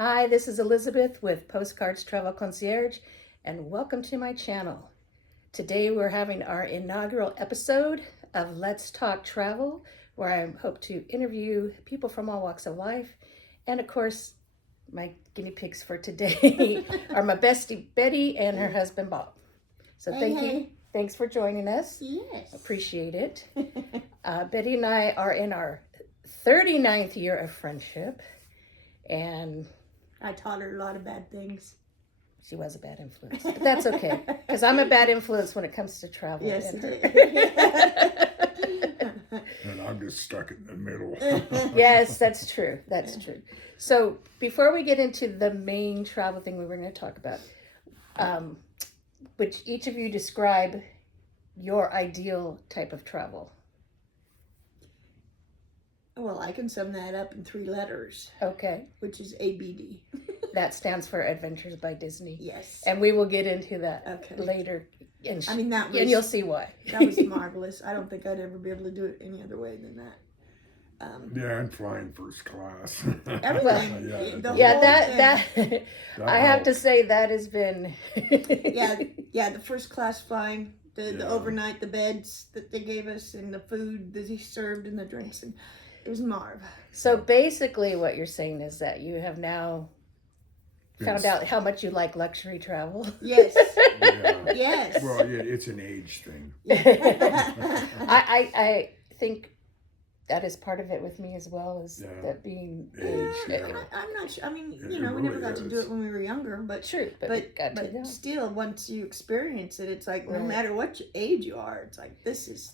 Hi, this is Elizabeth with Postcards Travel Concierge, and welcome to my channel. Today we're having our inaugural episode of Let's Talk Travel, where I hope to interview people from all walks of life. And of course, my guinea pigs for today are my bestie Betty and her husband Bob. So thank you. Thanks for joining us. Yes. Appreciate it. Betty and I are in our 39th year of friendship, and I taught her a lot of bad things. she was a bad influence, but that's okay, because I'm a bad influence when it comes to travel. Yes, and And I'm just stuck in the middle. Yes, that's true. That's true. So before we get into the main travel thing we were going to talk about, would each of you describe your ideal type of travel? Well, I can sum that up in 3 letters, Okay. which is ABD. That stands for Adventures by Disney. Yes. And we will get into that Okay. later. And I mean, that was, and you'll see why. that was marvelous. I don't think I'd ever be able to do it any other way than that. Yeah, I'm flying first class. Everything. Yeah, The Yeah, whole that thing. I have to say that has been Yeah, the first class flying, the Yeah. overnight, the beds that they gave us, and the food that he served, and the drinks, and it was Marv. So basically what you're saying is that you have now found out how much you like luxury travel. Yes. Yeah. Yes. Well, yeah, it's an age thing. I think that is part of it with me as well, is Yeah. that being Age, yeah. I'm not sure. I mean, It we never really got to do is. it when we were younger, but true, but we got to know. still, once you experience it, it's like no Right. matter what age you are, it's like this is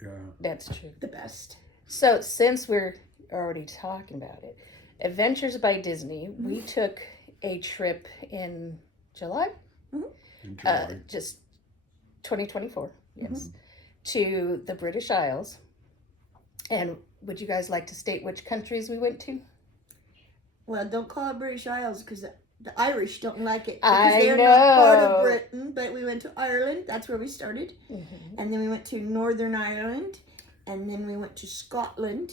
Yeah. That's true. the best. So since we're already talking about it, Adventures by Disney, we took a trip in July, Enjoy. just 2024, yes, to the British Isles. And would you guys like to state which countries we went to? Well, don't call it British Isles because the Irish don't like it I because they're not part know. of Britain. But we went to Ireland. That's where we started, and then we went to Northern Ireland, and then we went to Scotland,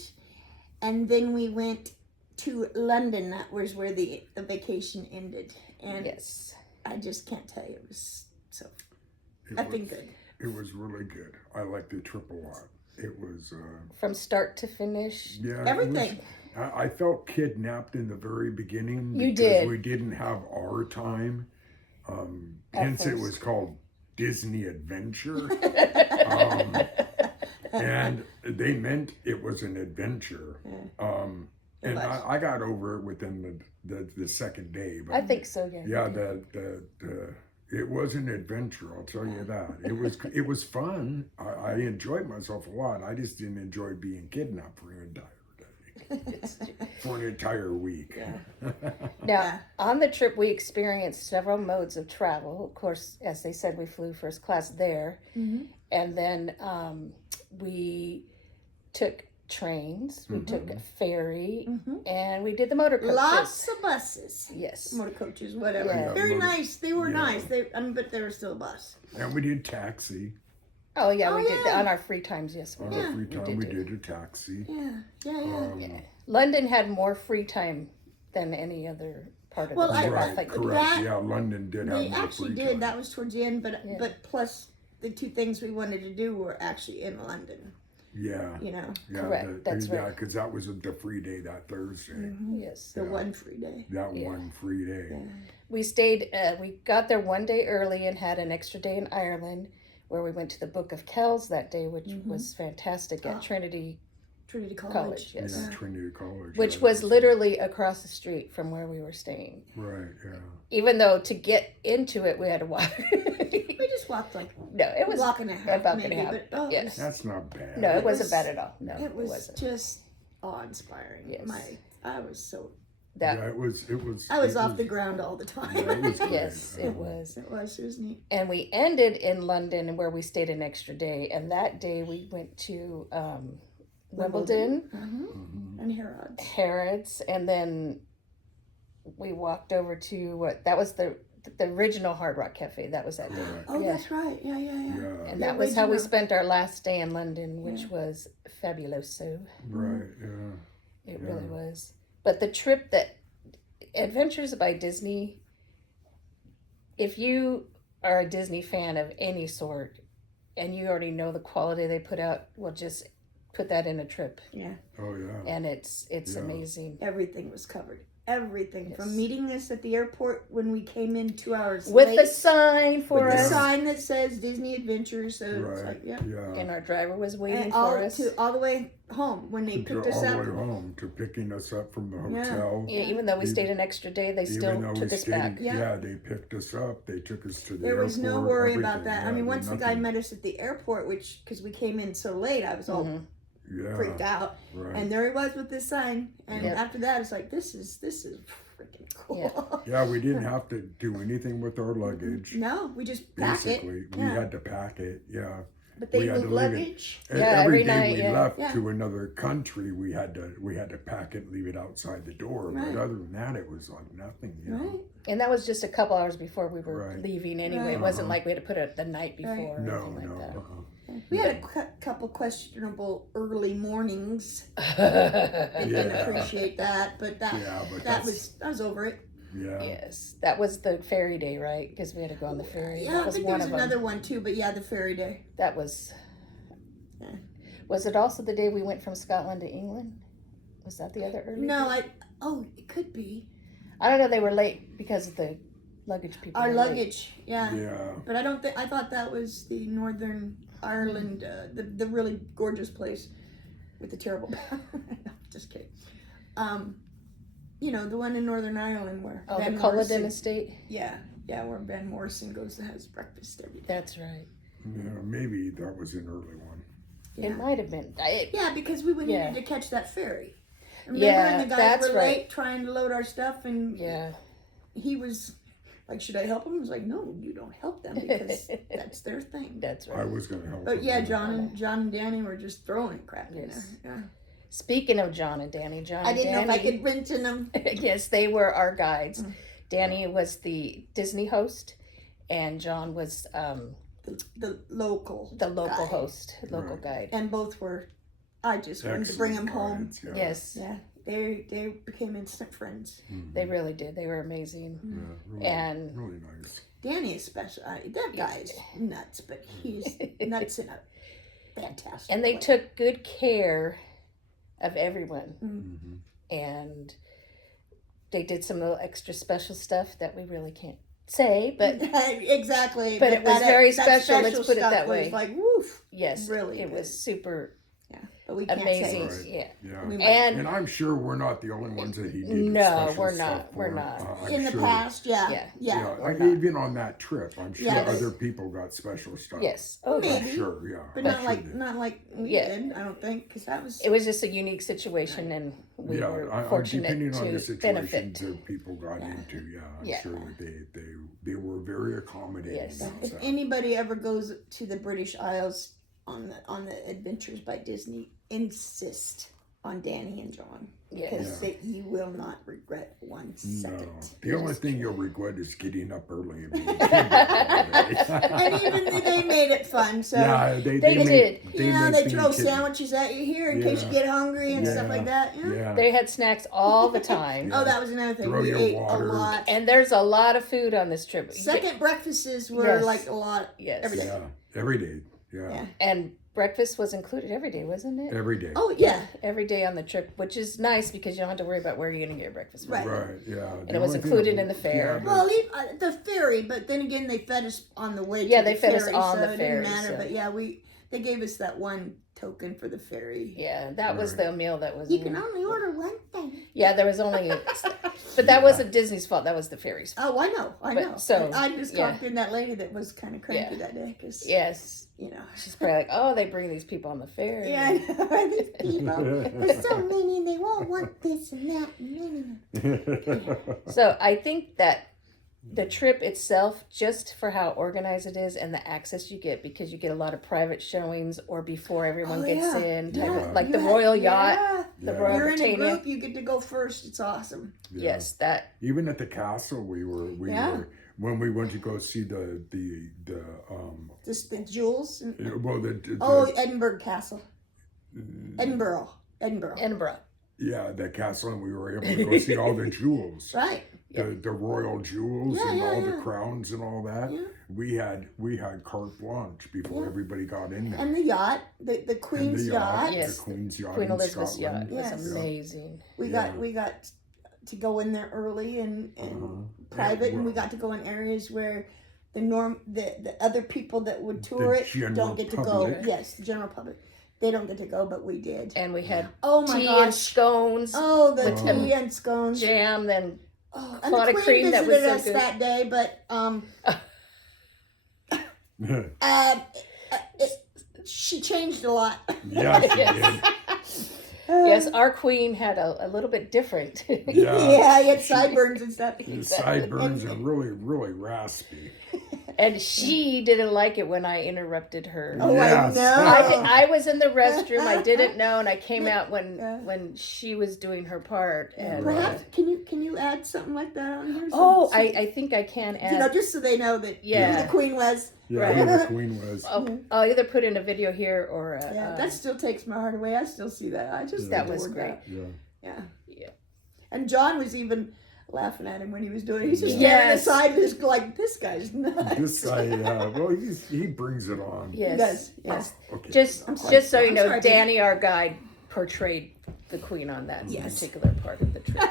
and then we went to London. That was where the vacation ended, and Yes. I just can't tell you, it was so It effing was- good. It was really good. I liked the trip a lot. It was, From start to finish. yeah. it Everything. was- I felt kidnapped in the very beginning. You because did. we didn't have our time. At Hence, it first. was called Disney Adventure. And they meant it was an adventure. And was. I got over it within the second day. But I think so, yeah. yeah, it was an adventure. I'll tell you that. It was fun. I enjoyed myself a lot. I just didn't enjoy being kidnapped for an entire day, for an entire week. Now, on the trip, we experienced several modes of travel. Of course, as they said, we flew first class there. And then we took trains, we took a ferry, and we did the motor coaches. Lots of buses, Yes. motor coaches, whatever. Yeah. Very nice. They were Yeah. nice. But they were still a bus. And we did taxi. Oh, yeah, Oh, we did. yeah. On our free times, yes. On We our did. free time, we do. did a taxi. Yeah. London had more free time than any other part of Well, the I- trip. Right, think. correct. That- Yeah, London did have They more actually free did. time. That was towards the end, but Yeah. but plus the 2 things we wanted to do were actually in London. Yeah. You know, Yeah, Correct, that's yeah, right. because that was the free day that Thursday. Yes. the one free day. That Yeah. one free day. We stayed, we got there one day early and had an extra day in Ireland, where we went to the Book of Kells that day, which was fantastic at Trinity Trinity College. College, yes. Yeah, Trinity College. Which yeah. was literally across the street from where we were staying. Right, yeah. Even though to get into it, we had to walk. We just walked like No, it was block and a half, about maybe. a half. But Yes. That's not bad. No, it It wasn't was- bad at all. No, it was wasn't. just awe-inspiring. Yes. I was so That Yeah, it was. I was off the ground all the time. Yeah, it was great. yes, it was. It was neat. And we ended in London, where we stayed an extra day. And that day we went to Wimbledon, And Harrods, and then we walked over to that was the original Hard Rock Cafe. That was that day. Right. Oh, Yeah. that's right. Yeah. Yeah. And Yeah, that was how we original. spent our last day in London, which was fabuloso. Right. Yeah. It really was. But the trip that Adventures by Disney, if you are a Disney fan of any sort and you already know the quality they put out, well, just put that in a trip. Yeah. Oh yeah. And it's Yeah. amazing. Everything was covered. Everything. Yes. From meeting us at the airport when we came in 2 hours With late. the sign for With the us. sign that says Disney Adventures. So it's Right. like, yeah. Yeah. And our driver was waiting And for us. all the way home when they picked us all up. the way home to picking us up from the Yeah. hotel. Yeah, even though we stayed an extra day, they still Even though took we us stayed, back. Yeah. they picked us up. They took us to the There airport. was no worry about everything. that. I Yeah, mean, once the guy nothing. met us at the airport, which, because we came in so late, I was all Yeah. freaked out. Right. And there he was with this sign. And Yep. after that, it's like, this is freaking cool. Yeah. Yeah, we didn't have to do anything with our luggage. No, we just pack Basically, it. we Yeah. had to pack it. Yeah. But they we had moved to leave it. luggage. And Yeah, every every day night, we yeah. left Yeah. to another country, we had to pack it and leave it outside the door. Right. But other than that, it was like nothing. You know? Right? And that was just a couple hours before we were Right. leaving anyway. Right. It wasn't Uh-huh. like we had to put it the night before Right. or No, anything no. like that. We had a couple questionable early mornings. Uh-uh. I didn't appreciate that, but Yeah, but I was over it. Yeah. Yes, that was the ferry day, right? Because we had to go on the ferry. Yeah, that I was think one there was of them. another one too, but yeah, the ferry day. That was. Yeah. Was it also the day we went from Scotland to England? Was that the other early? No, day? it could be. I don't know. They were late because of the luggage people. Our were late. luggage, yeah. Yeah. But I thought that was the Northern Ireland, the really gorgeous place with the terrible. No, just kidding. You know, the one in Northern Ireland where Oh, Ben the Culloden Morrison, Estate. yeah, where Ben Morrison goes to has breakfast every day. That's right. Yeah, maybe that was an early one. Yeah. It might have been. Yeah, because we would Yeah. needed to catch that ferry. Remember, Yeah, and the guys that's were right. late trying to load our stuff, and Yeah. he was like, "Should I help him?" I was like, "No, you don't help them because that's their thing." That's I right. was going to help. But them. yeah, John and Danny were just throwing crap in Yes. there. Yeah. Speaking of John and Danny, John I and didn't know if I Danny- could mention them. Yes, they were our guides. Mm. Danny was the Disney host, and John was The local the local guy. host, local Right. guide. And both were. I just wanted to bring them home. guides, Yeah. Yes, Yeah, they became instant friends. Mhm. they really did. They were amazing. Yeah, really, And really nice. Danny especially. That guy's nuts, but he's nuts in a fantastic. and they way. took good care of everyone, Mm-hmm. and they did some little extra special stuff that we really can't say, but exactly. but it was very that special, let's put it stuff that was way. like woof. yes, Really it good. was super Yeah, but we can't amazing. say. Right. Yeah, Yeah. We might- and And I'm sure we're not the only ones that he did. No, special we're stuff not. We're for. not. I'm In the sure- past, yeah, Yeah. yeah. Yeah, we're like, not. even on that trip, I'm sure Yes. other people got special stuff. yes, oh yeah. Maybe. I'm sure, yeah. But I'm not sure like they- not like we Yeah. did. I don't think because that was. It was just a unique situation, and we yeah, were fortunate depending on the to situations benefit. that people got Yeah. into, yeah, I'm Yeah. sure that they were very accommodating. Yes. on If that. anybody ever goes to the British Isles on the Adventures by Disney, insist on Danny and John because Yeah. you will not regret one No, second. the only thing you'll regret is getting up early and being kidnapped And even they made it fun. So yeah, They made, did. you know, made they being throw kidnapped. sandwiches at you here in case you Yeah. get hungry and stuff Yeah. like that. Yeah. Yeah, They had snacks all the time, Yeah. Oh, that was another thing. Throw We your ate water. a lot. and there's a lot of food on this trip. Second breakfasts were Yes. like a lot. Yes, every day. yeah, every day, yeah, Yeah. and breakfast was included every day, wasn't it? every day. Oh yeah. Every day on the trip, which is nice because you don't have to worry about where you're going to get your breakfast from. Right. Right, yeah. And it was included in the fare. Well, the ferry, but then again, they fed us on the way. Yeah, to they the fed us ferry, on so the it ferry, didn't matter. so- But yeah, they gave us that one token for the ferry. Yeah, that was Right. the meal that was. You can only order one thing. Yeah, there was only, but that wasn't Disney's fault. That was the ferry's fault. Oh, I know. But, know. so, I just yeah. talked to that lady that was kind of cranky Yeah. that day because Yes, you know. she's probably like, oh, they bring these people on the ferry. Yeah, I know. These people. There's so many, and they all want this and that. So I think that the trip itself, just for how organized it is and the access you get, because you get a lot of private showings or before everyone Oh, gets yeah. in, type Yeah. of, like the You Royal had- Yacht, Yeah. the Yeah. Royal You're in a Britannia. group. You get to go first. It's awesome. Yeah. Yes, that. Even at the castle, we were Yeah. when we went to go see the Just the jewels. well the Oh, Edinburgh Castle. Edinburgh. Edinburgh. the castle, and we were able to go see all the jewels. Right. The royal jewels Yeah, and yeah, all yeah. the crowns and all that. Yeah. We had carte blanche before Yeah. everybody got in there. And the yacht, the Queen's And the yacht. Yes, the Queen's yacht Queen in Elizabeth's yacht Scotland. was Yes. amazing. We got to go in there early and private, and we got to go in areas where the other people that would tour it general don't get to public. go. Yes, the general public. They don't get to go, but we did. And we had Oh my tea and gosh. scones, Oh, the With tea and scones. jam, then Oh, a and lot the of Queen cream that visited was so us good. that day, but she changed a lot. Yes, it Yes. did. yes, our queen had a little bit different. Yeah, he had sideburns and stuff. The sideburns are really, really raspy. And she didn't like it when I interrupted her. Oh, Yes. I know. I was in the restroom. I didn't know, and I came out Yeah. when she was doing her part. And Perhaps can you add something like that on here? oh, So- I think I can add. just so they know that Yeah. who the Queen was. Yeah, Right. who the Queen was. I'll either put in a video here or That still takes my heart away. I still see that. I just That was adored great. Yeah. Yeah. Yeah. And John was even laughing at him when he was doing it. He's just Yes. standing aside, just like, this guy's nuts. This guy, well, he brings it on. yes, He does. yes. Okay. Just so you I'm know, sorry, baby. Danny, our guide, portrayed the queen on that Yes. particular part of the trip.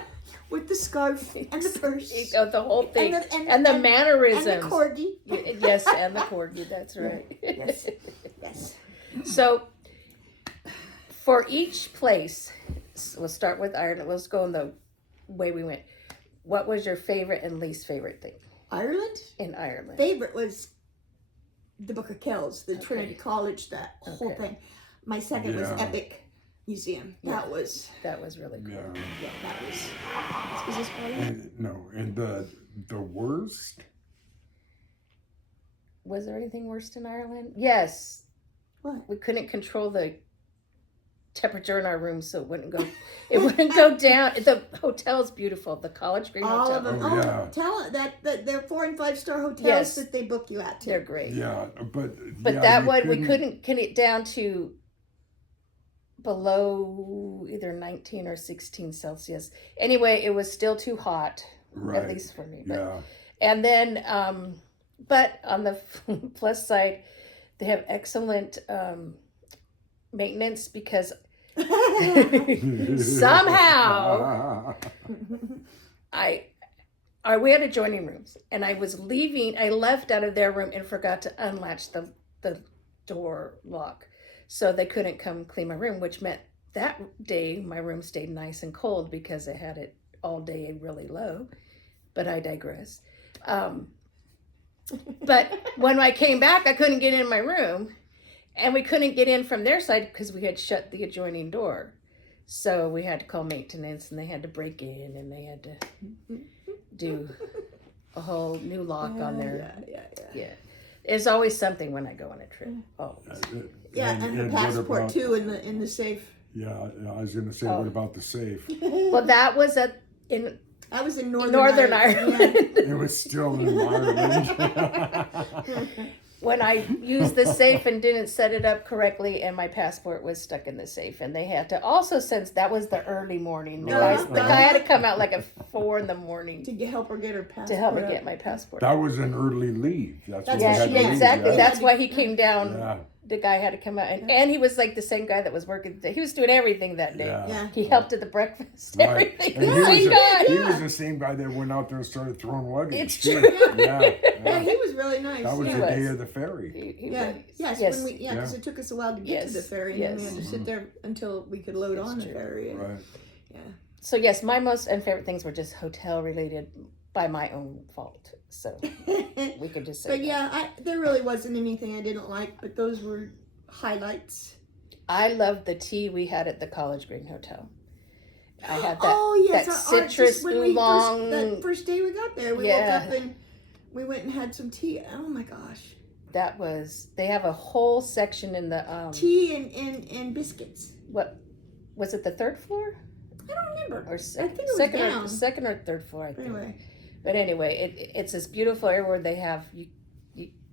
With the scarf and the purse. The whole thing, And and the- and- the and- mannerisms. And the corgi. Yes, and the corgi. That's right. Yes. Yes. So, for each place, we'll start with Ireland. Let's go in the way we went. What was your favorite and least favorite thing Ireland? in Ireland? Favorite was the Book of Kells, the Trinity College, that whole Okay. thing. My second was Yeah. Epic Museum. That was, That was really cool. Yeah. yeah, that was. Is this part of it? And, no, and the worst. Was there anything worse in Ireland? Yes. What? We couldn't control the temperature in our room, so it wouldn't go. It wouldn't go down. The hotel is beautiful. The College Green All Hotel. of them. Oh, Oh, yeah. tell it that they're 4 and 5 star hotels Yes. that they book you at too. They're great. Yeah, but But yeah, that you one we couldn't get it down to below either 19 or 16 Celsius. Anyway, it was still too hot, Right. at least for me. But, Yeah. And then, but on the plus side, they have excellent maintenance because somehow we had adjoining rooms, and I was leaving. I left out of their room and forgot to unlatch the door lock, so they couldn't come clean my room. Which meant that day my room stayed nice and cold because I had it all day really low. But I digress. But when I came back, I couldn't get in my room, and we couldn't get in from their side because we had shut the adjoining door. So we had to call maintenance, and they had to break in, and they had to do a whole new lock on there. Yeah. There's always something when I go on a trip. Always. Yeah, and the what passport about- too in the safe. Yeah, I was going to say, Oh. what about the safe? Well, that was in That was in Northern Ireland. It was still in Ireland. When I used the safe and didn't set it up correctly, and my passport was stuck in the safe, and they had to also, since that was the early morning, the guy had to come out like at 4 in the morning To help her get her passport. to help me get my passport. That was an early leave. That's when we Yeah, had to leave, exactly. yeah. That's why he came down. Yeah. The guy had to come out, and he was like the same guy that was working. He was doing everything that day. Yeah. Yeah. He helped at the breakfast. Right. Everything. And The same guy. he was the same guy that went out there and started throwing luggage. It's too. true. Yeah. Yeah, yeah. he was really nice. That was yeah. the was. day of the ferry. He Yeah. was. Yes. Yes. When we because it took us a while to get Yes. to the ferry, and then we had to Yes. sit there until we could load on the true. ferry. And, Right. So yes, my most unfavorite things were just hotel related by my own fault. So we could just say. But that. yeah, there really wasn't anything I didn't like, but those were highlights. I loved the tea we had at the College Green Hotel. I had that. Oh yes, that our citrus just when we oolong. that first day we got there, we Yeah. woke up and we went and had some tea. Oh my gosh, That was. They have a whole section in the. tea and biscuits. What was it? The third floor I don't remember. or I think it was second down. or second or third floor? I think. Anyway, But anyway, it's this beautiful area where they have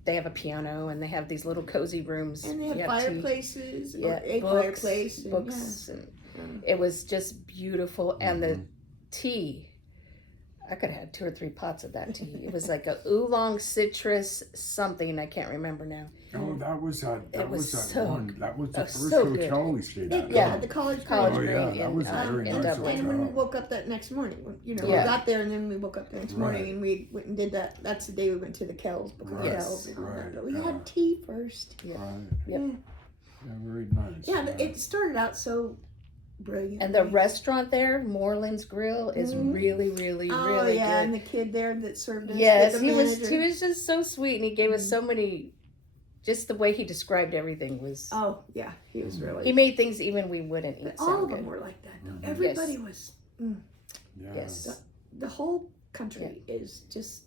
they have a piano, and they have these little cozy rooms. and they have You tea. fireplaces, or Yeah, a books, fireplace. And, books, and It was just beautiful. And the tea, I could have had 2 or 3 pots of that tea. It was like a oolong citrus something. I can't remember now. Oh, that was that was that so one. That was the good. first So good. hotel we stayed at. Yeah, the college College Oh, yeah, Green that was a very in nice Dublin. And when we hotel. woke up that next morning, we Yeah. got there and then we woke up the next morning Right. and we went and did that. That's the day we went to the Kells, Right, Kells and all that. right, But we yeah. had tea first. Yeah. Right. Yep. Yeah, very nice. Yeah, it started out so brilliant. And the restaurant there, Moreland's Grill, is really, really, Oh really yeah, good. and the kid there that served us. Yes, the he manager. was just so sweet, and he gave us so many. Just the way he described everything was. Oh yeah, he was really. He made things even we wouldn't eat But sound all of good. them were like that. Though. Everybody was. Yeah. Yes. The whole country is just.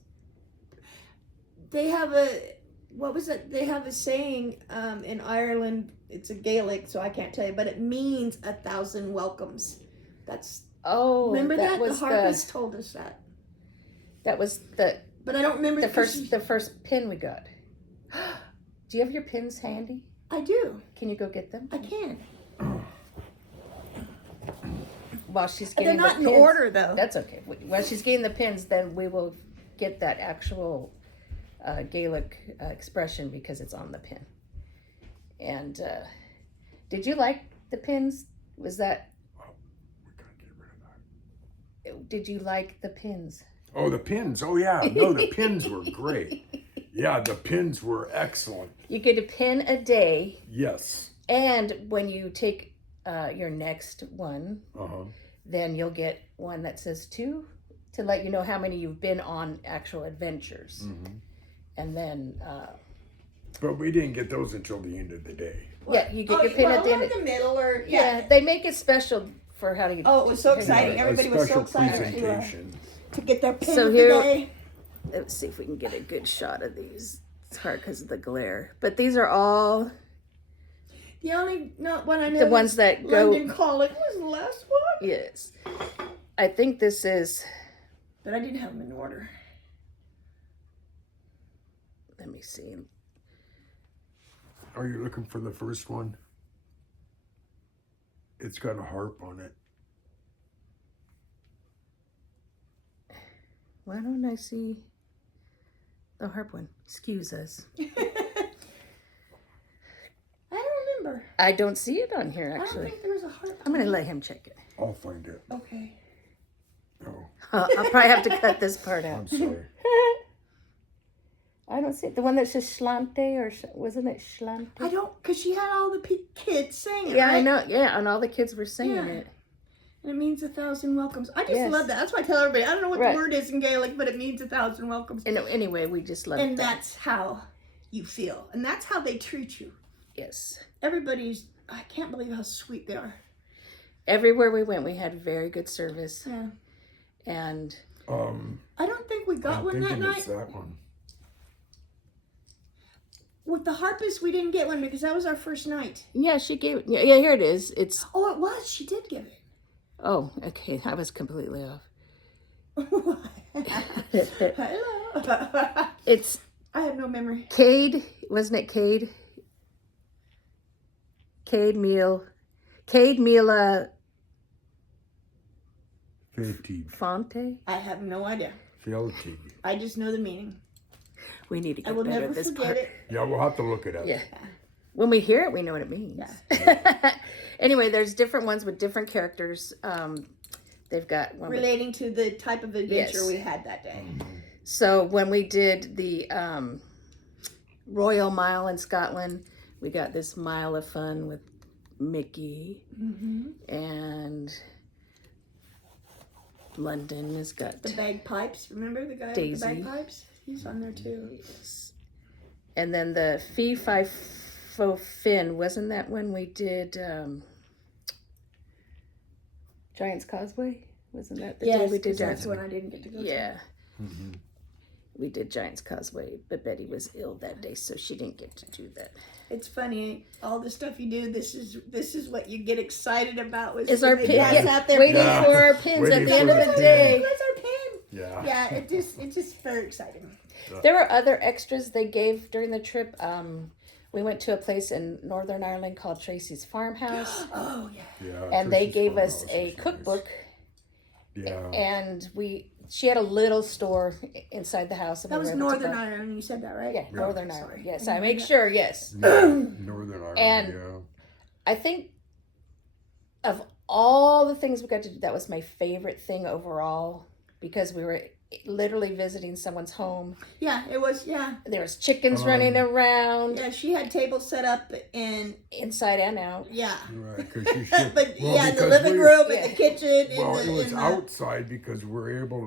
They have a. What was it? They have a saying in Ireland. It's a Gaelic, so I can't tell you, but it means 1,000 welcomes. That's. Oh, Remember that? was The harpist told us that. That was the But I don't remember the first pin we got. Do you have your pins handy? I do. Can you go get them? I can. While she's They're getting not the in pins, order though. That's okay. While she's getting the pins, then we will get that actual Gaelic expression because it's on the pin. And did you like the pins? Was that? We gotta get rid of that. Did you like the pins? Oh, the pins. Oh, yeah. No, the pins were great. Yeah, the pins were excellent. You get a pin a day, Yes. and when you take your next one, Uh-huh. then you'll get one that says 2 to let you know how many you've been on actual adventures. Mm-hmm. And then, But we didn't get those until the end of the day. yeah, you get your pin at the end. in the middle, or Yeah, they make it special for how to get. Oh, it was so Yeah. exciting! Everybody A was so special excited presentation. to get their pin So of here- the day. Let's see if we can get a good shot of these. It's hard because of the glare. But these are all The only one I know. the ones that go. London Calling was the last one, Yes. I think this is. but I didn't have them in order. Let me see. Are you looking for the first one? It's got a harp on it. Why don't I see the harp one? Excuse us. I don't remember. I don't see it on here, I don't actually. think there was a heart. I'm going to let him check it. I'll find it. Okay. Oh, I'll probably have to cut this part out. I'm sorry. I don't see it. The one that says Schlante, or wasn't it Schlante? I don't, because she had all the kids singing. Yeah, I right? know. Yeah, and all the kids were singing Yeah. it. And it means 1,000 welcomes. I just Yes. love that. That's why I tell everybody. I don't know what Right. the word is in Gaelic, but it means 1,000 welcomes. And anyway, we just love And that. that's how you feel. And that's how they treat you. Yes. Everybody's, I can't believe how sweet they are. Everywhere we went, we had very good service. Yeah. And I don't think we got I'm one that thinking it's night. that one. With the harpist, we didn't get one because that was our first night. yeah, she gave it. Yeah, here it is. It's, Oh, it was. She did give it. oh, okay. I was completely off. Hello. It's I have no memory. Cade, wasn't it Cade? Cade Mila 50. Fonte? I have no idea. 50. I just know the meaning. We need to I get will better never at this forget part. it. Yeah, we'll have to look it up. Yeah. When we hear it, we know what it means. Anyway, there's different ones with different characters. They've got one with, Relating to the type of adventure Yes. we had that day. so when we did the Royal Mile in Scotland, we got this mile of fun with Mickey, and London has got The bagpipes. Remember the guy Daisy. with the bagpipes? He's on there too. Yes. And then the Fee Fi Fo Fin, wasn't that when we did Giant's Causeway? Wasn't that the day Yes, we did that's Giant's? when I didn't get to go to. Yeah. We did Giant's Causeway, but Betty was ill that day, so she didn't get to do that. It's funny, all the stuff you do. This is what you get excited about. Is our they pin pass out their waiting Yeah. for our pins Waiting at the end for of the the pin. day? Where's our pin? Yeah. Yeah, it's just very exciting. There were other extras they gave during the trip. we went to a place in Northern Ireland called Tracey's Farmhouse, Oh yeah. Yeah. and they Tracey's gave us Farmhouse a was nice. cookbook, Yeah. and she had a little store inside the house. And That we was were able to Northern go. Ireland. You said that right? Yeah, Northern Sorry. Ireland. Yes, I I make knew sure. Yes, Northern Ireland. And- yeah. I think of all the things we got to do, that was my favorite thing overall, because we were literally visiting someone's home. Yeah, it was. Yeah, There was chickens running around yeah. She had tables set up and inside and out. yeah. Right, because you should. But well, yeah, in the because living we- room, Yeah. in the kitchen, Well, in it the, was in the outside because we were able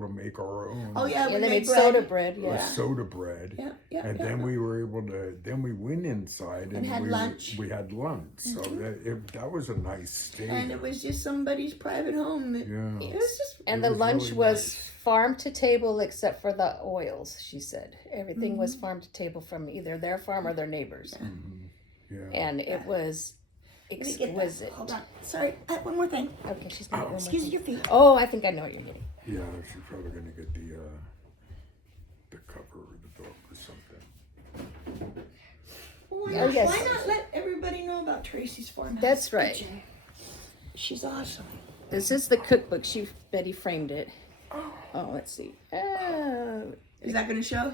to make our own. Oh yeah, we And they made made bread. soda bread. uh, Yeah. soda bread. Yeah, yeah. And yeah. then we were able to. Then we went inside And had we, lunch. We had lunch, so that was a nice stay. And it was just somebody's private home. It Yeah. was just And It the was lunch really was nice. farm to table except for the oils, she said. Everything was farm to table from either their farm or their neighbors. Yeah. And it was Let me get that. exquisite. Hold on. Sorry, one more thing. Okay, she's gonna get one more Excuse thing. your feet. Oh, I think I know what you're getting. Yeah, she's probably gonna get the cover of the book or something. Why, Oh, yes. why not let everybody know about Tracey's Farmhouse? That's right. kitchen? She's awesome. This is the cookbook. Betty framed it. Oh, let's see. Is that going to show?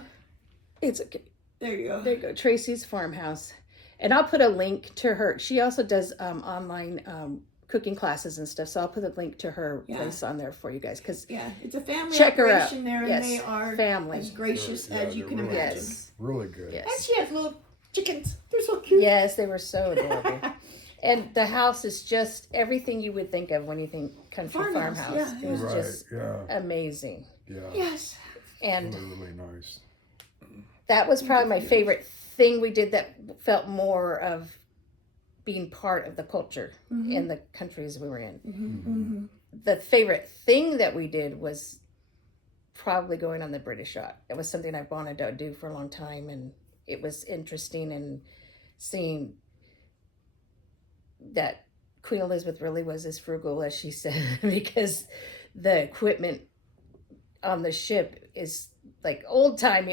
It's okay. There you go. There you go. Tracey's Farmhouse. And I'll put a link to her. She also does online cooking classes and stuff. So I'll put a link to her Yeah. place on there for you guys. Because Yeah, it's a family Check her out. operation there, Yes, and they are family. as gracious Yeah, as you they're can really imagine. yes, Really good. yes. And she has little chickens. They're so cute. Yes, they were so adorable. And the house is just everything you would think of when you think country Farmhouse, farmhouse. yeah, It was Right. just Yeah. amazing. Yeah. Yes. And Really, really nice. that was probably my favorite thing we did that felt more of being part of the culture in the countries we were in. Mm-hmm. The favorite thing that we did was probably going on the British yacht. It was something I wanted to do for a long time, and it was interesting, and seeing that Queen Elizabeth really was as frugal as she said, because the equipment on the ship is like old timey,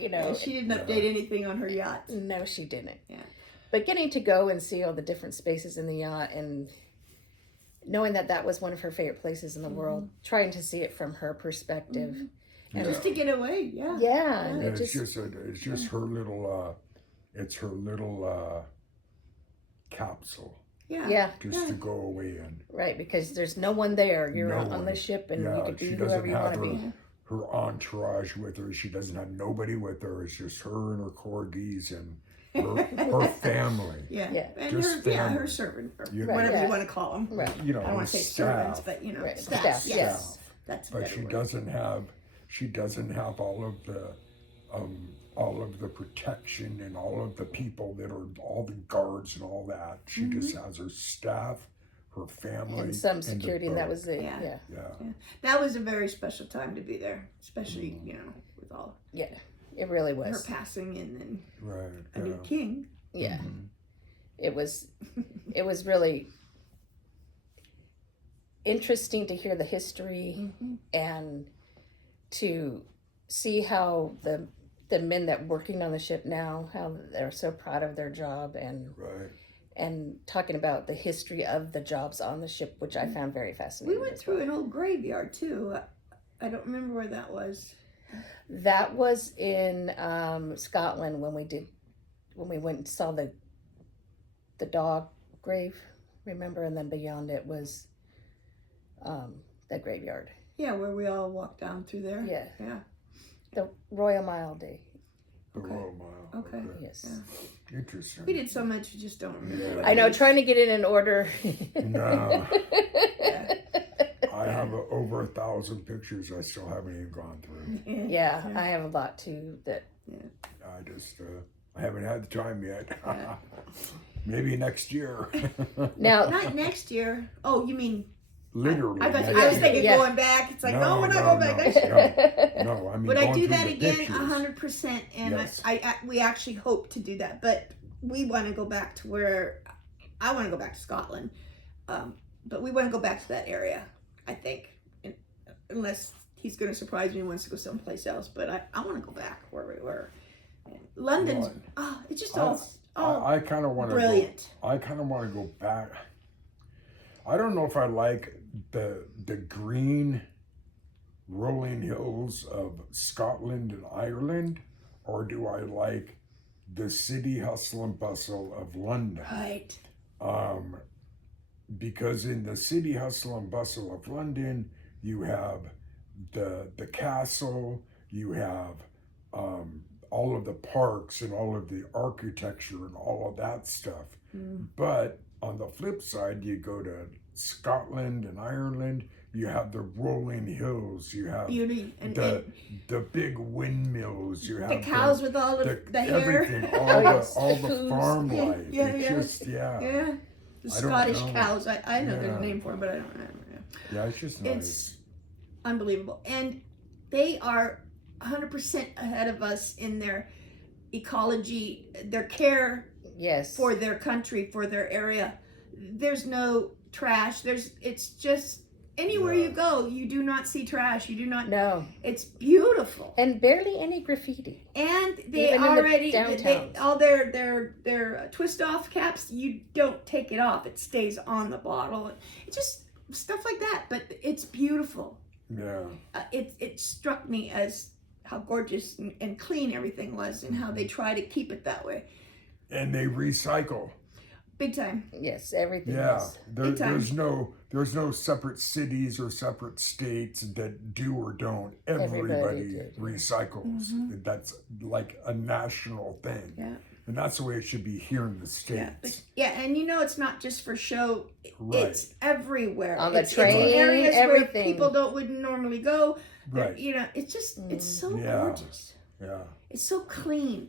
you know. She didn't update anything on her yacht. No, she didn't. Yeah. But getting to go and see all the different spaces in the yacht, and knowing that that was one of her favorite places in the world, trying to see it from her perspective. And Just to get away, yeah. yeah, and Yeah, it it's just, just her little capsule Yeah. yeah, just to go away in. right, because there's no one there. You're No on one. the ship, and Yeah, you could be she whoever doesn't you want have to her, be. her entourage with her. She doesn't have nobody with her. It's just her and her corgis and her family. Yeah. Yeah. And Just her, family. her servant, or You- whatever Right. you want to call them. Right, You know, I don't want to say servants, staff. but you know, Right. staff. Staff, Yes. yes. That's a But better she word. doesn't have all of the protection and all of the people that are all the guards and all that. She just has her staff, her family, and some the security, and that boat. was it. Yeah. Yeah, Yeah. That was a very special time to be there, especially you know with all yeah, it really her was. passing and then Right. a new king. Yeah, Mhm. it was really interesting to hear the history and to see how the men that working on the ship now, how they're so proud of their job, Right. and talking about the history of the jobs on the ship, which I found very We fascinating. went as through well. an old graveyard too. I don't remember where that was. That was in Scotland when we went and saw the dog grave, remember, and then beyond it was the graveyard. Yeah, where we all walked down through there. Yeah. Yeah. The Royal Mile Day. The Okay. Royal Mile. Okay. Yes. Yeah. Interesting. We did so much, we just don't remember. Yeah. what I it know, is. trying to get it in order. No. Yeah. I have over 1,000 pictures I still haven't even gone through. Yeah, I have a lot too. That I just I haven't had the time yet. Yeah. Maybe next year. now, Not next year. Oh, you mean? Literally. I next was year. thinking Yeah. going back. It's like, no, we're not no, going back no, next year. No, I mean, Would I going do through that the again? pictures. 100%. And Yes. we actually hope to do that, but we want to go back to where I want to go back to Scotland, but we want to go back to that area. I think, unless he's going to surprise me and wants to go someplace else. But I want to go back where we were. London's, it's just all I kind of want to brilliant. I kind of want to go back. I don't know if I like the green rolling hills of Scotland and Ireland, or do I like the city hustle and bustle of London? Right. Because in the city hustle and bustle of London, you have the castle, you have all of the parks and all of the architecture and all of that stuff. But on the flip side, you go to Scotland and Ireland, you have the rolling hills, you have Beauty and the big windmills, you have the cows with all of the hair. everything, yes. all the Hooves. farm Yeah, life. yeah, It's yeah. just The I don't Scottish know. cows. I know there's a Yeah. name for them, but I don't know. Yeah, it's just nice. It's unbelievable. And they are 100% ahead of us in their ecology, their care Yes. for their country, for their area. There's no trash. It's just anywhere you go, you do not see trash. You do not. No. It's beautiful. And barely any graffiti. And they Even in the already downtowns. all their twist off caps. You don't take it off; it stays on the bottle. It's just stuff like that. But it's beautiful. Yeah. It struck me as how gorgeous and clean everything was, and how they try to keep it that way. And they recycle. Big time. Yes, everything Yeah. is. Big time. There's no separate cities or separate states that do or don't. Everybody did. recycles. That's like a national thing. Yeah. And that's the way it should be here in the Yeah, States. and it's not just for show. Right. It's everywhere. On the it's train, in areas everything. where people wouldn't normally go. Right. It's just it's so Yeah. gorgeous. Yeah. It's so clean.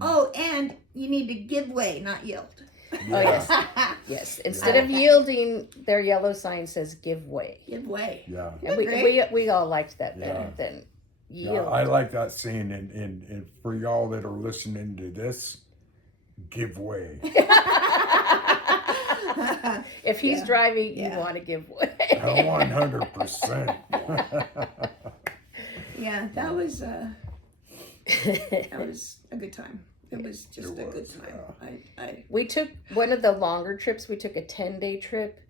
Oh, and you need to give way, not yield. Oh, yes. Yes. Instead of yielding, their yellow sign says give way. Give way. Yeah. And Great. we all liked that better Yeah. than Yeah, yield. I like that saying, and for y'all that are listening to this, give way. If he's driving, Yeah. you want to give way. 100%. Yeah, that was a good time. It was just It a good was, time. I We took one of the longer trips. We took a 10-day trip,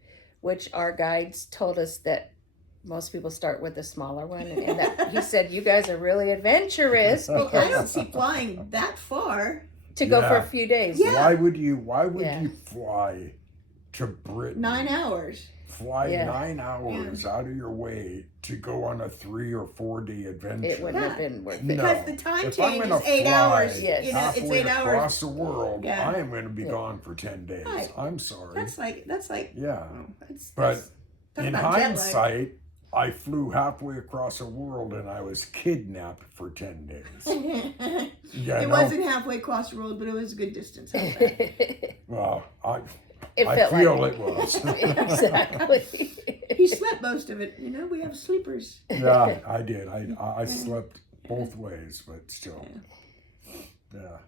which our guides told us that most people start with a smaller one. And that he said, you guys are really adventurous I because don't see flying that far. to go for a Yeah. few days. Yeah. Why would you Yeah. fly to Britain? 9 hours. Fly Yeah. 9 hours out of your way to go on a 3 or 4 day adventure. It wouldn't have been worth it. Because No. the time If I'm change gonna is 8 fly hours. Yes. It's halfway 8 hours. across the world, Yeah. I am going to be gone for 10 days. Right. I'm sorry. That's like Yeah. that's, But talk in about jet lag. hindsight, I flew halfway across the world and I was kidnapped for 10 days. Yeah, It no. wasn't halfway across the road, but it was a good distance. How's that? Well, I Felt feel like it was. Exactly. He slept most of it. We have sleepers. Yeah, I did. I slept both ways, but still. Yeah.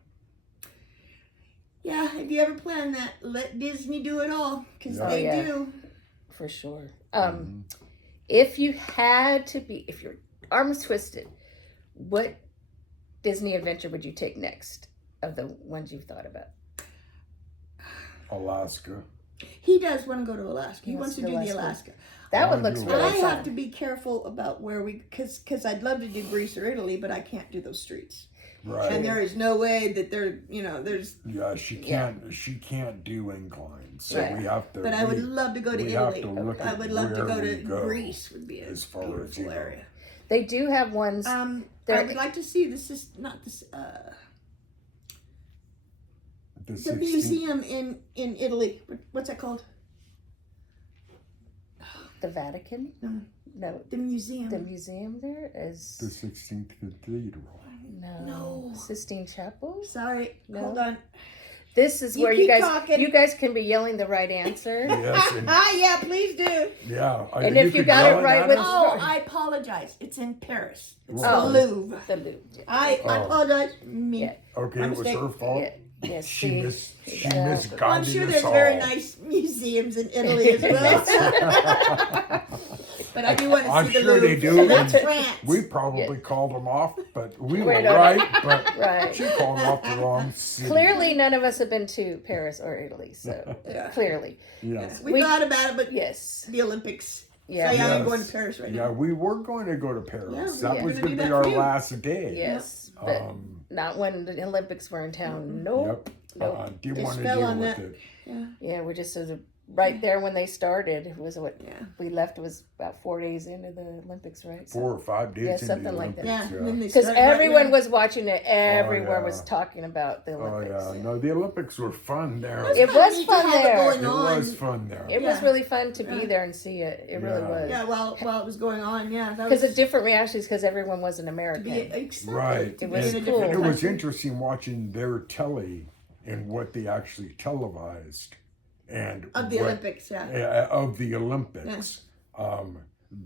Yeah, if you ever plan that, let Disney do it all, because Yeah. they Yeah. do. For sure. If you had to be, if your arms twisted, what Disney adventure would you take next of the ones you've thought about? Alaska. He does want to go to Alaska. He wants wants to to do go the Alaska. Alaska. That one wanna looks do really I fun. have to be careful about where we, because I'd love to do Greece or Italy, but I can't do those streets. Right. And there is no way that there's. Yeah, she can't do inclines. So Yeah. we have to But I would love to go to we have Italy. to look I at would love to where go to we go Greece. Would be a as far as, beautiful you know, area. They do have ones. I There- would like to see this is not this the the 16th museum in Italy. What's that called? The Vatican? No. No. The museum. The museum there the is 16th Cathedral. No. Sistine Chapel. Sorry, No. hold on. This is You where you keep guys talking. can be yelling the right answer. Yes, and Yeah, please do. yeah. And if you could got it yell right at with- us? Oh, I apologize. It's in Paris. It's Oh. the Louvre. The Louvre. I Oh. apologize. Me. Yeah. Okay, My it was mistake. her fault. Yeah. Yes. She see? misguided Well, I'm sure us there's all. very nice museums in Italy as well. But I do want to I'm see the sure they Louvre. do, So that's and France. We probably called them off, but we were Wait, no. right. But Right. she called off the wrong city. Clearly, none of us have been to Paris or Italy, so Yeah. clearly. Yes. We thought about it, but Yes. the Olympics. Yeah. So yeah, I'm Yes. going to Paris right Yeah, now. we were going to go to Paris. Yeah, that we're was gonna going do to be that our for you. last day. Yes. But not when the Olympics were in town. Nope. Yep. Didn't Just want to fell deal on with that. it. Yeah. Yeah, we're just sort of right there when they started. It was what Yeah. we left was about 4 days into the Olympics, right? So, 4 or 5 days Yeah, into something the like that. Olympics. Yeah. And then they because started right everyone there. was watching it. Everyone yeah. was talking about the Oh Olympics. yeah, no, the Olympics were fun there. It's It kinda was neat fun to have there. It going It on. was fun there. It was Yeah. really fun to be Yeah. there and see it. It really Yeah. was. Yeah, while it was going on, yeah. That Because was of different reactions, because everyone was an to American. be exactly, Right. to It be was in a cool. different It was country. interesting watching their telly and what they actually televised and Of the what- Olympics, yeah. of the Olympics.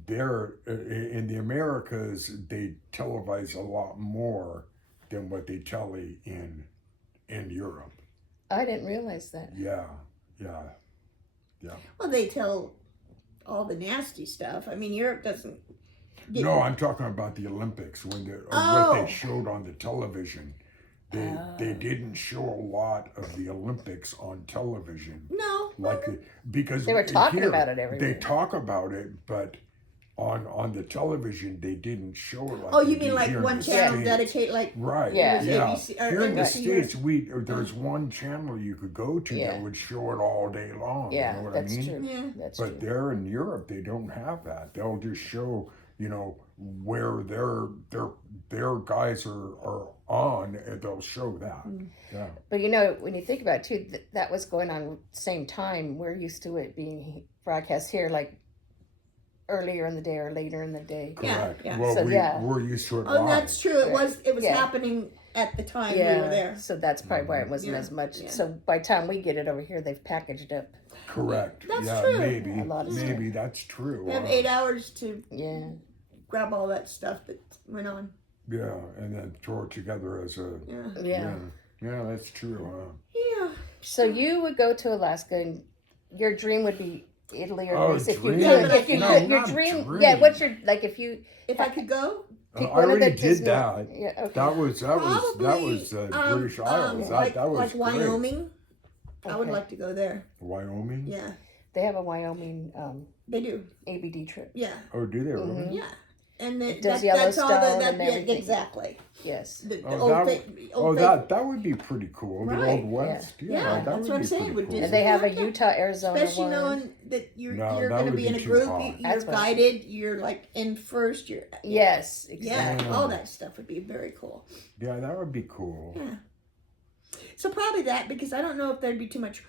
There in the Americas, they televise a lot more than what they telly in Europe. I didn't realize that. Yeah. Well, they tell all the nasty stuff. I mean, Europe doesn't. Get, No, I'm talking about the Olympics when what Oh. they showed on the television. They didn't show a lot of the Olympics on television. No. Because They were talking here, about it everywhere. They talk about it, but on the television they didn't show it. Like Oh, you they mean do like here in one the channel States. dedicate like Right. Yeah. it was Yeah. ABC or Here in the NBC or- States, there's one channel you could go to Yeah. that would show it all day long. Yeah, you know what that's I mean? true. Yeah. That's But true. there in Europe, they don't have that. They'll just show, where their guys are on, and they'll show that. Yeah. But when you think about it too, that was going on at the same time. We're used to it being broadcast here, like earlier in the day or later in the day. Yeah, Correct. yeah. Well, So, yeah. we're used to it Oh, live. that's true. It was Yeah. happening at the time we were there. So that's probably why it wasn't Yeah, as much. yeah. So by the time we get it over here, they've packaged up. Correct. That's yeah, true. maybe. A lot of stuff. Maybe that's true. We have 8 hours to Yeah. grab all that stuff that went on. Yeah, and then throw it together as a. Yeah. Yeah. Yeah, that's true. Yeah. So you would go to Alaska, and your dream would be Italy or Oh, Greece if you dream? could. Yeah, If you no, could, your not dream. dream. Yeah. What's your if you If I could go, pick I one of the already did Disney. that. Yeah. Okay. That was probably British Isles. like that was like great. Wyoming. I would Okay. like to go there. Wyoming. Yeah, They have a Wyoming they do. ABD trip. Yeah, Oh, do they really? Mhm. yeah. And then It does that's all Yellowstone that, and yeah, everything. exactly. Yes. The Oh, old that thing. Oh, Old that would be pretty cool. The Right. Old West. Yeah, Yeah, that that's would what I'm be saying, pretty with cool. Disney. And they have a Yeah. Utah, Arizona Especially one. knowing that you're No, you're that going to would be be in a too group. hot. You're That's what- guided. You're like in first. You're Yes. yeah. Exactly. Yeah. All that stuff would be very cool. Yeah, that would be cool. Yeah. So probably that, because I don't know if there'd be too much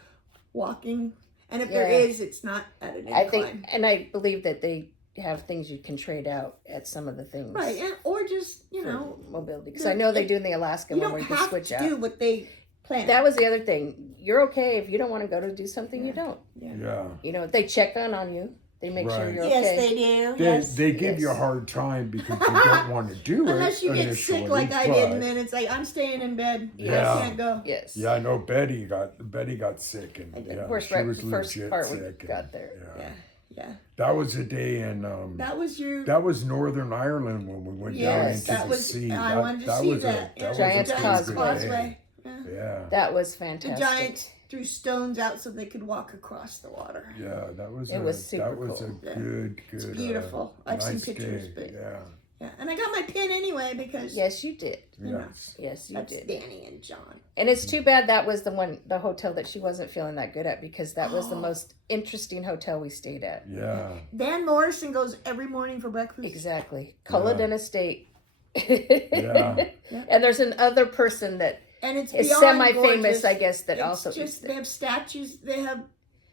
walking, and if there Yeah. is, it's not at an incline. I think, and I believe that they have things you can trade out at some of the things. Right, and, or just for mobility. Because there- I know they do in the Alaska you one don't where you can have switch to out. do what they plan. That was the other thing. You're okay if you don't want to go to do something. You don't. Yeah. They check on you. They make sure Right. you're yes, okay. they do. They, yes. they give you a Yes. hard time because you don't want to do it. Unless you get initially, sick like I did, but- and then it's like I'm staying in bed. Yeah. I can't go. Yes. Yeah, I know Betty got sick, and did. yeah, Of course, she right. was The first legit part we sick. got there. Yeah. Yeah. That was a day in That was your. that was Northern Ireland when we went down Yes, into that the was. sea. I wanted to see was that. A, that was Giant's a Giant's good Causeway. day. Yeah. Yeah, That was The fantastic. giants threw stones out so they could walk across the water. yeah, that was. It was super That was cool. a Yeah. good. It's beautiful. I've seen nice pictures, day. but Yeah. yeah. And I got my pin anyway because Yes, you did. Yes. Yes, you that's did. Danny and John. And it's too bad that was the hotel that she wasn't feeling that good at, because that was the most interesting hotel we stayed at. Yeah. Van Morrison goes every morning for breakfast. Exactly. Culloden Estate. Yeah. And there's another person that And it's is beyond semi-famous, gorgeous. I guess, that It's also just eats they there. have statues. They have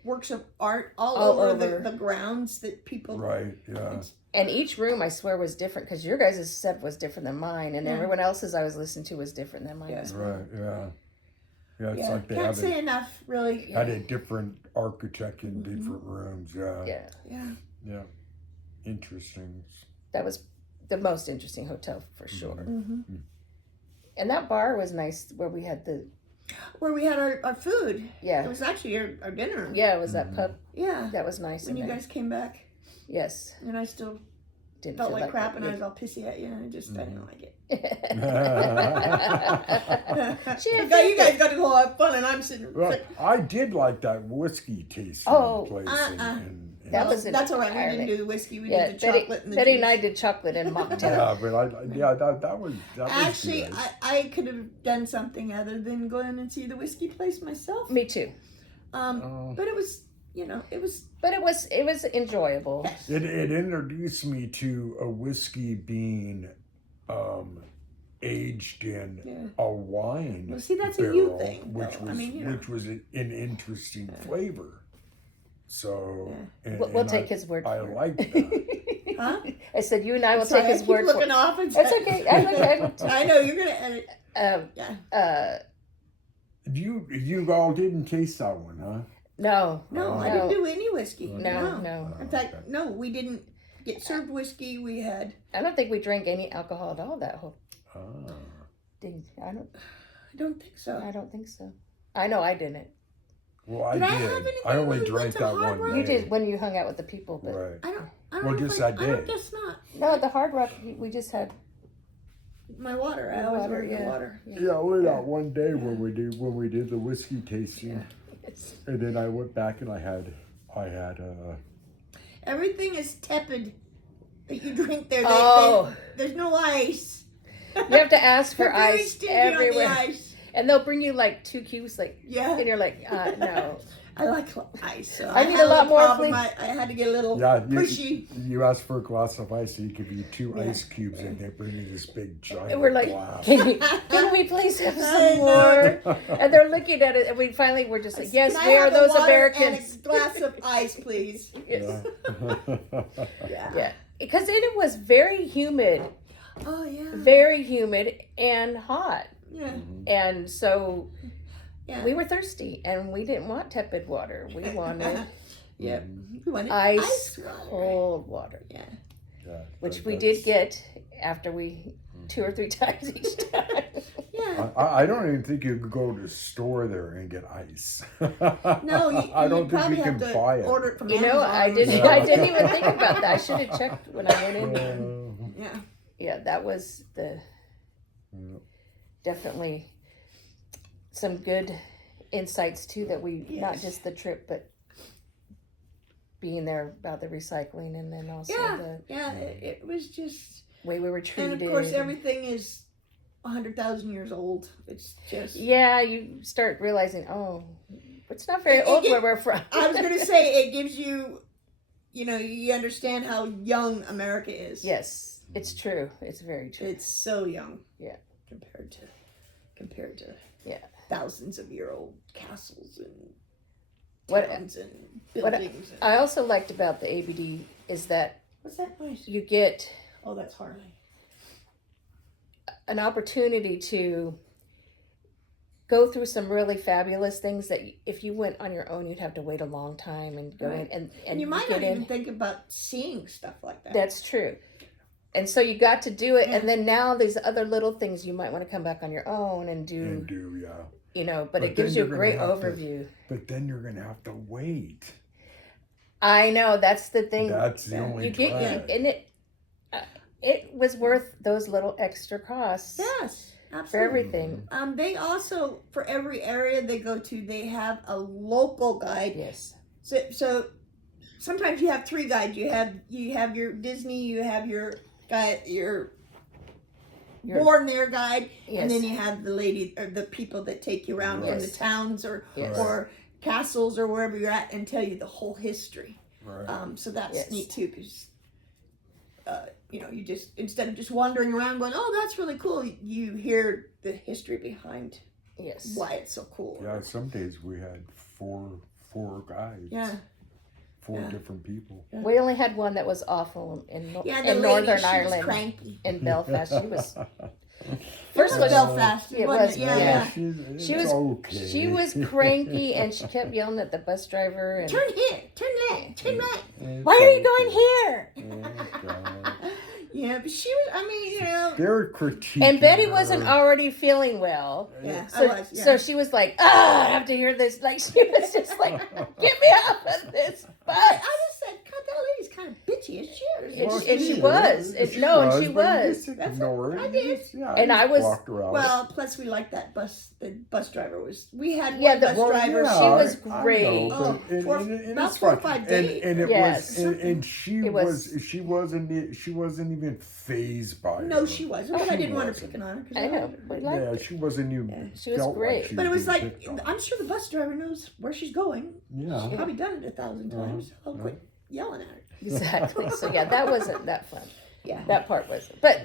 works of art all All over over. the grounds that people. Right. Yeah. It's- And each room, I swear, was different, because your guys' set was different than mine, and Yeah. everyone else's I was listening to was different than mine. Yeah. as well. Right. Yeah. Yeah. It's Yeah, like they can't have say enough, really. had a different architect in different rooms. Yeah. Yeah, Yeah. Yeah. Interesting. that was the most interesting hotel for sure. Mm-hmm. And that bar was nice, where we had the Where we had our food. It yeah was actually our dinner. it was that pub Yeah. that was nice. When in you there. guys came back. Yes. And I still Didn't felt feel like crap, it. and I was all pissy at you, and I didn't like it. She You guys got to go have fun, and I'm sitting. Well, Like, I did like that whiskey tasting Oh, place. That was in that's all right. We Ireland. didn't do the whiskey. We Yeah, did the chocolate and the Betty juice. and I did chocolate and mocktail. Yeah, but that was Actually, good. I could have done something other than go in and see the whiskey place myself. Me too. But it was, it was. But it was enjoyable. It introduced me to a whiskey being aged in a wine. Well, see, that's a barrel, you thing, which though. was I mean, which was an interesting flavor. So We'll take his word for it. I liked that. Huh? I said you and I will Sorry, take his I keep word for looking it. off. And That's okay. I know you're gonna edit. Yeah. You all didn't taste that one, huh? No. No, I didn't do any whiskey. No. In fact, no, we didn't get served whiskey. We had. I don't think we drank any alcohol at all that whole Ah. thing. I don't think so. I don't think so. I know I didn't. Well, I Did I did. have anything I only when we drank went to that Hard one Rock? day. You did when you hung out with the people, but Right. I don't Well, know. just I I did. guess not. no, the Hard Rock we just had. My water. I The always water, order the yeah. water. Yeah, only that one day when we did the whiskey tasting, Yes. and then I went back and I had Everything is tepid that you drink there. There's no ice. You have to ask for They're very ice stingy on the everywhere, ice. and they'll bring you like 2 cubes, like, Yeah. and you're like, no. I like ice. So I need had a lot little more, problem. please. I had to get a little yeah. pushy. You asked for a glass of ice, so you give you 2 ice cubes, and they bring you this big giant And we're like, glass. can we please have I some know. more? And they're looking at it, and we finally were just like, yes, Can I we are have a those water Americans. And a glass of ice, please. Yes. Yeah. Yeah, because it was very humid, Oh yeah. very humid and hot, Yeah. and so Yeah. we were thirsty, and we didn't want tepid water. We wanted Yeah. We wanted ice water. cold water, Yeah. Yeah, which but we did get after we 2 or 3 times each time. Yeah. I don't even think you could go to the store there and get ice. No, you, I don't you think probably you have can to buy it. order it from You know, Amazon. I didn't even think about that. I should have checked when I went in there. Yeah. Yeah, that was definitely some good insights too, that we, not Yes. just the trip, but being there about the recycling, and then also the It was just, way we were treated. and of course everything is 100,000 years old. It's just. Yeah, you start realizing, oh, it's not very old where we're from. I was gonna say it gives you, you understand how young America is. Yes, it's true. It's very true. It's so young. Yeah. Compared to Yeah. thousands of year old castles and What- towns and what buildings. I also liked about the ABD is that What's that noise? you get Oh, that's Harley. an opportunity to go through some really fabulous things that if you went on your own, you'd have to wait a long time and go Right. in And you might get not even in. think about seeing stuff like that. That's true. And so you got to do it, Yeah. and then now these other little things you might want to come back on your own and do, And do, yeah. but it then gives you a you're great gonna have to- overview. But then you're going to have to wait. I know, that's the thing. That's the only You get, drag. and it was worth those little extra costs Yes, for absolutely. everything. They also, for every area they go to, they have a local guide. Yes. So sometimes you have 3 guides. You have your Disney, you have your guide, your born there guide, Yes. and then you have the lady or the people that take you around in the Yes. towns or Yes. or castles or wherever you're at and tell you the whole history. Right. So that's Yes. neat too, because you just, instead of just wandering around going, oh, that's really cool, you hear the history behind Yes. why it's so cool. Yeah, some days we had four guides. Yeah. 4 Yeah. different people. We only had one that was awful in Yeah, the in lady, Northern she was Ireland, cranky. in Belfast. She was First was- Belfast, it wasn't was, it? Yeah, yeah. yeah. She was okay. she was cranky, and she kept yelling at the bus driver. And Turn here, turn left, turn right. why are you going here? Yeah, but she was, They're critiquing. And Betty wasn't her. already feeling well. Yeah, So, I was, yeah. so she was like, I have to hear this. Like, she was just like, get me off of this I bus. just said, God, that lady's kind of she is. She And is. she was. She No, and she but you was. just That's ignore what it. I did. Yeah, And I just was- walked around. Well, plus we liked that bus. The bus driver was. We had Yeah, one the- bus well, driver. she was I great. know, Oh, but about it's 4 or fun. 5 days. And it Yes. was, and she It was- she wasn't even phased by No, it. she wasn't. But I didn't want to pick on her. 'Cause I know. We liked Yeah, it. she wasn't even. Yeah. She was felt great. Like she But it was being like, picked on. I'm sure the bus driver knows where she's going. Yeah. She's probably done it 1,000 times. I'll Uh-huh. quit yelling at her. Exactly. So yeah, that wasn't that fun. Yeah. That part wasn't. But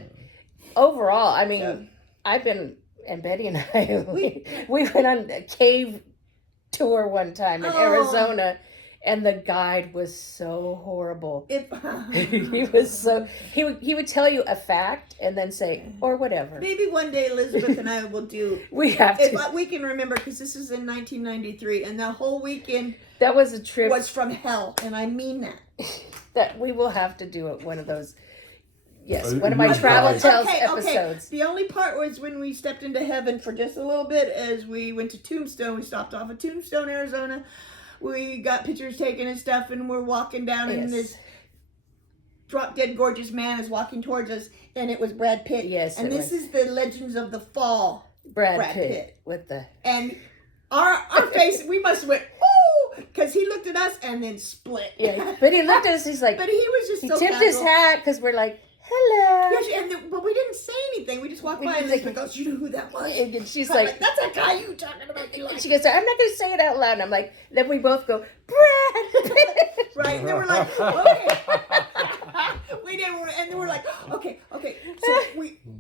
overall, I mean, Yeah. I've been, and Betty and I, We- we went on a cave tour one time in Oh. Arizona, and the guide was so horrible. If He was so he would tell you a fact and then say or whatever. maybe one day Elizabeth and I will do. We have If to. we can remember, because this is in 1993, and the whole weekend That was a trip was from hell, and I mean that. that we will have to do it. One of those. Yes, Uh, one of my you travel guys- tales Okay. episodes. The only part was when we stepped into heaven for just a little bit, as we went to Tombstone. We stopped off at Tombstone, Arizona. We got pictures taken and stuff, and we're walking down, and Yes. this drop dead gorgeous man is walking towards us, and it was Brad Pitt. Yes, and it this was. is the Legends of the Fall. Brad Brad Pitt, Pitt. with the And our face, we must have went, oh, because he looked at us and then split. yeah. But he looked at us. He's like But he was just he so tipped his casual. hat because we're like hello. Yes, but we didn't say anything. We just walked We by, and just Elizabeth goes, "You know who that was?" And she's I'm like, "That's that guy you talking about." You like, she goes, I'm not going to say it out loud. And I'm like, then we both go, Brad Pitt. right? And then we're like, "Okay." We didn't, and then we're like, "Okay." So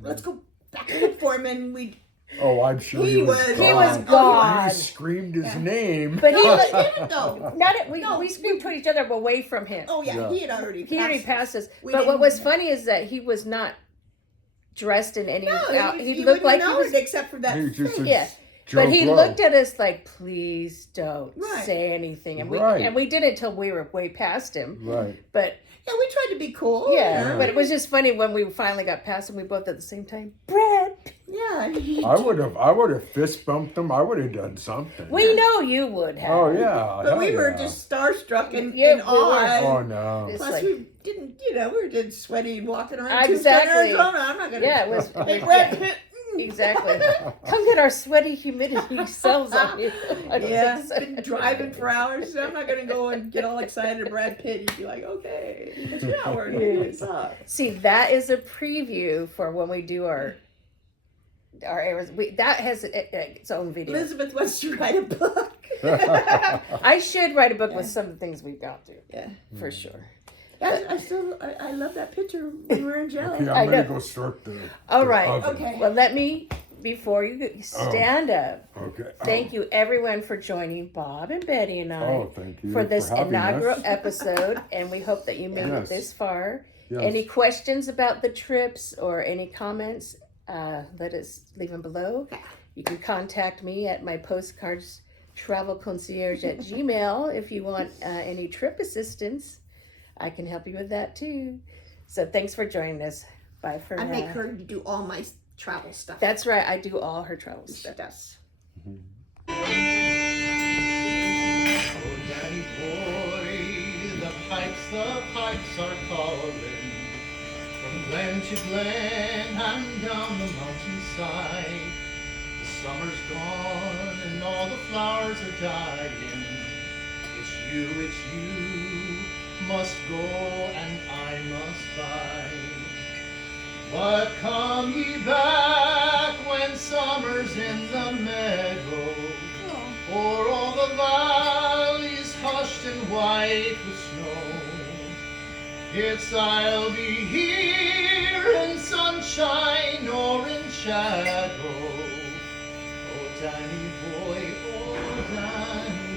let's go back and look for him, and we. Oh, I'm sure He was- he was gone. gone. You screamed his Yeah. name. But he No, was we didn't though. not. We No, we screamed toward each other away from him. Oh yeah, Yeah. he had already. He already us. passed us. We But what didn't- was funny is that he was not dressed in any. No, he you looked wouldn't like he know was. it except for that. He was just a face. Yeah. Joe But he Blow. looked at us like, please don't Right. say anything, and Right. we did it until we were way past him. Right. But Yeah, we tried to be cool. yeah, you know? but it was just funny when we finally got past him. We both at the same time, Brad. Yeah. I would have fist bumped him. I would have done something. We know you would have. Oh yeah. But hell we were yeah. just starstruck and Yeah, in we awe. Oh no. It's Plus, like- we didn't, we were just sweaty and walking around Exactly. Tombstone, Arizona. I'm not gonna. Yeah, it was. Hey, Brad Pitt. Exactly. Come get our sweaty humidity selves on you. I don't Yeah, think so. been driving for hours. So I'm not gonna go and get all excited at Brad Pitt. You'd be like, okay, but you're not wearing it. See, that is a preview for when we do our errors. That has its own video. Elizabeth wants to write a book. I should write a book with Yeah. some of the things we've gone through, Yeah, for sure. I love that picture when we were in jail. Okay, I I'm gonna know. go start the. All the right. oven. Okay. Well, let me, before you stand up, Okay. thank you everyone for joining Bob and Betty and I Oh, thank you for this having inaugural us. episode, and we hope that you made it Yes. this far. Yes. Any questions about the trips or any comments, leave them below. You can contact me at my postcards travel concierge at gmail if you want any trip assistance. I can help you with that too. So thanks for joining us. Bye for I now. make her do all my travel stuff. That's right. I do all her travel She stuff. does. Oh, Danny boy, the pipes are calling from glen to glen and down the mountainside. The summer's gone and all the flowers are dying. It's you, must go and I must bide. But come ye back when summer's in the meadow, o'er all the valleys hushed and white with snow. It's I'll be here in sunshine or in shadow. Oh, Danny boy, oh, Danny